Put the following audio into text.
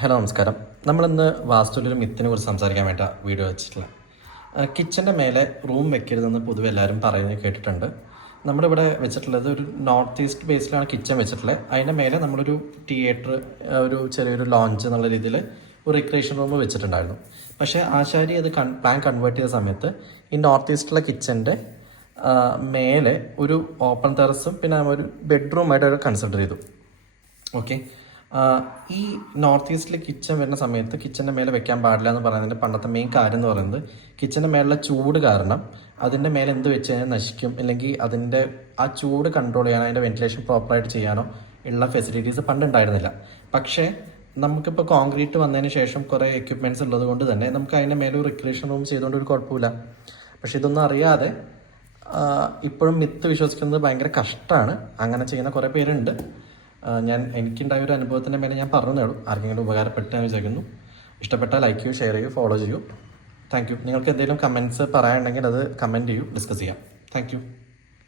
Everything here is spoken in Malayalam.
ഹലോ നമസ്കാരം. നമ്മളിന്ന് വാസ്തുവിലൊരു മിത്തിനെ കുറിച്ച് സംസാരിക്കാൻ വേണ്ട വീഡിയോ വെച്ചിട്ടില്ല. കിച്ചൻ്റെ മേലെ റൂം വെക്കരുതെന്ന് പൊതുവെ എല്ലാവരും പറയുന്നത് കേട്ടിട്ടുണ്ട്. നമ്മളിവിടെ വെച്ചിട്ടുള്ളത് ഒരു നോർത്ത് ഈസ്റ്റ് ബേസിലാണ് കിച്ചൺ വെച്ചിട്ടുള്ളത്. അതിൻ്റെ മേലെ നമ്മളൊരു തിയേറ്റർ, ഒരു ചെറിയൊരു ലോഞ്ച് എന്നുള്ള രീതിയിൽ ഒരു റിക്രിയേഷൻ റൂം വെച്ചിട്ടുണ്ടായിരുന്നു. പക്ഷേ ആശാരി അത് പ്ലാൻ കൺവേർട്ട് ചെയ്ത സമയത്ത് ഈ നോർത്ത് ഈസ്റ്റിലെ കിച്ചൻ്റെ മേലെ ഒരു ഓപ്പൺ ടെറസും പിന്നെ ഒരു ബെഡ്റൂമായിട്ട് കൺസിഡർ ചെയ്തു. ഓക്കെ, ഈ നോർത്ത് ഈസ്റ്റിൽ കിച്ചൺ വരുന്ന സമയത്ത് കിച്ചൻ്റെ മേലെ വെക്കാൻ പാടില്ല എന്ന് പറയുന്നതിൻ്റെ പണ്ടത്തെ മെയിൻ കാര്യം എന്ന് പറയുന്നത് കിച്ചൻ്റെ മേലുള്ള ചൂട് കാരണം അതിൻ്റെ മേലെ എന്ത് വെച്ച് കഴിഞ്ഞാൽ നശിക്കും, അല്ലെങ്കിൽ അതിൻ്റെ ആ ചൂട് കൺട്രോൾ ചെയ്യാനോ അതിൻ്റെ വെന്റിലേഷൻ പ്രോപ്പറായിട്ട് ചെയ്യാനോ ഉള്ള ഫെസിലിറ്റീസ് പണ്ടുണ്ടായിരുന്നില്ല. പക്ഷേ നമുക്കിപ്പോൾ കോൺക്രീറ്റ് വന്നതിന് ശേഷം കുറേ എക്യുപ്മെൻറ്റ്സ് ഉള്ളത് കൊണ്ട് തന്നെ നമുക്ക് അതിൻ്റെ മേലെ ഒരു റിക്രിയേഷൻ റൂം ചെയ്തുകൊണ്ട് ഒരു കുഴപ്പമില്ല. പക്ഷെ ഇതൊന്നും അറിയാതെ ഇപ്പോഴും മിത്ത് വിശ്വസിക്കുന്നത് ഭയങ്കര കഷ്ടമാണ്. അങ്ങനെ ചെയ്യുന്ന കുറേ പേരുണ്ട്. എനിക്കുണ്ടായ ഒരു അനുഭവത്തിൻ്റെ മേലെ ഞാൻ പറഞ്ഞു തരും. ആർക്കെങ്കിലും ഉപകാരപ്പെട്ടു ഞാൻ വിചാരിക്കുന്നു. ഇഷ്ടപ്പെട്ടാൽ ലൈക്ക് ചെയ്യൂ, ഷെയർ ചെയ്യൂ, ഫോളോ ചെയ്യൂ. Thank you. നിങ്ങൾക്ക് എന്തെങ്കിലും കമൻറ്റ്സ് പറയാനുണ്ടെങ്കിൽ അത് കമൻറ്റ് ചെയ്യൂ, ഡിസ്കസ് ചെയ്യാം. Thank you.